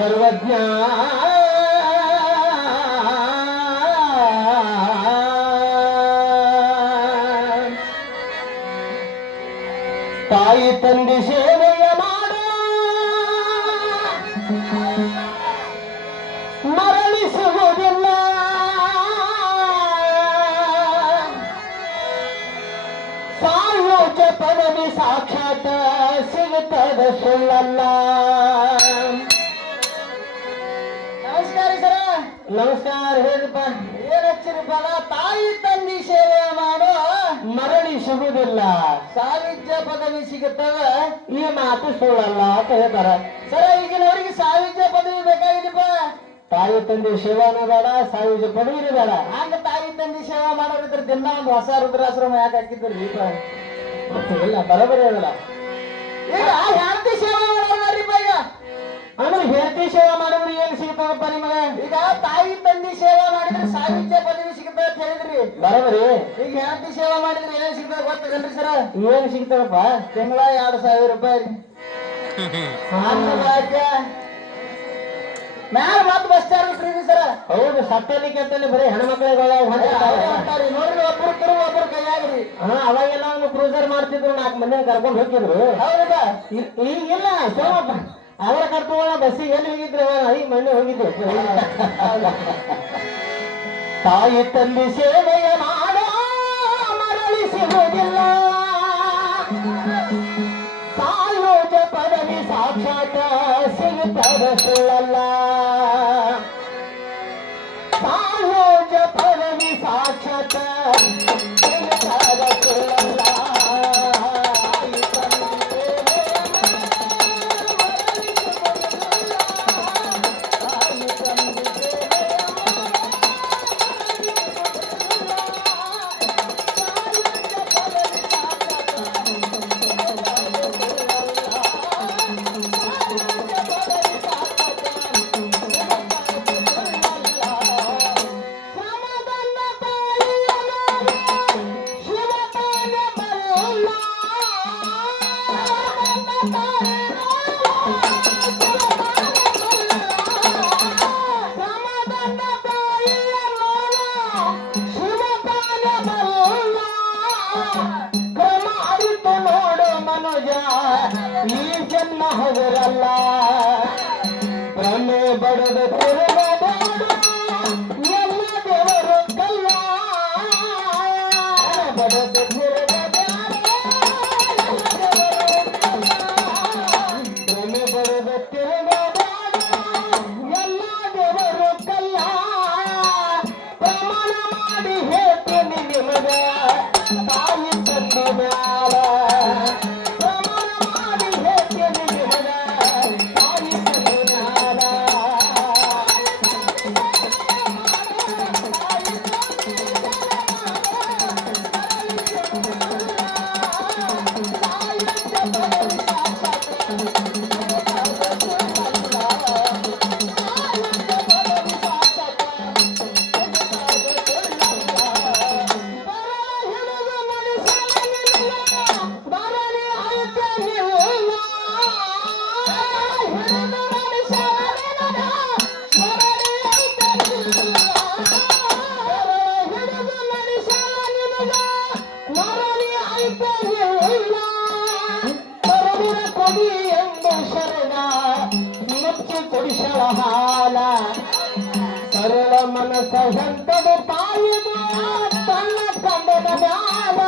ಸರ್ವಜ್ಞ ತಾಯಿ ತಂದೆ ಸೇವೆಯ ಮಾಡ ಮರಳಿಸುವುದಿಲ್ಲ ಸಾಯುವ ಪದವಿ ಸಾಕ್ಷಾತ್ ಸಿಗುತ್ತದೆ ಸುಳ್ಳಲ್ಲ ನಮಸ್ಕಾರ ಹೇಳಪ್ಪ ಏನ್ ತಾಯಿ ತಂದಿ ಸೇವೆ ಮಾಡೋ ಮರಳಿ ಸಿಗುವುದಿಲ್ಲ ಸಾವಿಜ್ಯ ಪದವಿ ಸಿಗತ್ತವ ಈ ಮಾತು ಸುಳ್ಳಲ್ಲ ಅಂತ ಹೇಳ್ತಾರ ಸರ ಈಗಿನವರಿಗೆ ಸಾವಿಜ್ಯ ಪದವಿ ಬೇಕಾಗಿದೆಪ್ಪ ತಾಯಿ ತಂದೆ ಸೇವಾನೂ ಬೇಡ ಸಾವಿಜ ಪದವಿ ಇರಬೇಡ ಹಂಗ ತಾಯಿ ತಂದೆ ಸೇವಾ ಮಾಡೋರಿದ್ರೆ ದಿನ ಒಂದು ಹೊಸ ರುದ್ರಾಶ್ರಮ ಯಾಕೆ ಹಾಕಿದ್ರು ಇಲ್ಲ ಬರೋಬರಿ ಹೇಳಲ್ಲ ಅಂದ್ರೆ ಹೆಂಡತಿ ಸೇವಾ ಮಾಡಿದ್ರೆ ಏನ್ ಸಿಗ್ತದಪ್ಪ ನಿಮಗ ಈಗ ತಾಯಿ ತಂದಿ ಸೇವಾ ಮಾಡಿದ್ರೆ ಸಾಹಿತ್ಯ ಪದವಿ ಸಿಗ್ತದೆ ಅಂತ ಹೇಳಿದ್ರಿ ಬರೋಬ್ರಿ ಈಗ ಹೆಂಡತಿ ಸೇವಾ ಮಾಡಿದ್ರೆ ಏನ್ ಸಿಗ್ತದೆ ಗೊತ್ತದಲ್ರಿ ಸರ ಏನ್ ಸಿಗ್ತದಪ್ಪ ತಿಂಗಳ ಎರಡು ಸಾವಿರ ರೂಪಾಯಿ ಮ್ಯಾಲ ಮತ್ ಬಸ್ ಚಾರ್ಜ್ ರೀ ಸರ ಹೌದು ಸತ್ತಲ್ಲಿ ಕೆತ್ತಲ್ಲಿ ಬರೀ ಹೆಣ್ಮಕ್ಳಿಗೆ ನೋಡ್ರಿ ಒಬ್ರು ಕರು ಒಬ್ರು ಕೈಯಾಗ್ರಿ ಹಾ ಅವಾಗೆಲ್ಲ ಒಂದು ಕ್ರೂಸರ್ ಮಾಡ್ತಿದ್ರು ನಾಲ್ಕು ಮಂದಿ ಕರ್ಕೊಂಡು ಹೋಗಿದ್ರು ಹೌದಾ ಈಗಿಲ್ಲ ಸೋಮಪ್ಪ ಅವರ ಕರ್ಕೊಂಡ ಬಸ್ ಎಲ್ಲಿ ಹೋಗಿದ್ರೆ ಈ ಮಣ್ಣು ಹೋಗಿದ್ದೆ ತಾಯಿ ತಂದೆ ಸೇವೆಯ ಮಾಡೋ ಮರಳಿ ಸಿಗೋದಿಲ್ಲ ಸಾಯೋಜ ಪದವಿ ಸಾಕ್ಷಾತ ಸಿಗುತ್ತಾರ ಸುಳ್ಳಲ್ಲ ಸಾಯೋಜ ಪದವಿ ಸಾಕ್ಷಾತ ಸಿಗುತ್ತಾರ ಬಡದ ಕೊಡಿ ಎಂದು ಶರಣ ಮುಚ್ಚಿ ಕೊಡಿಸಳ ಹಾಲ ಸರಳ ಮನಸ್ಸ ಹೆಂತದು ತಾಯಿದು ತನ್ನ ಕಂದದ ಮ್ಯಾಲ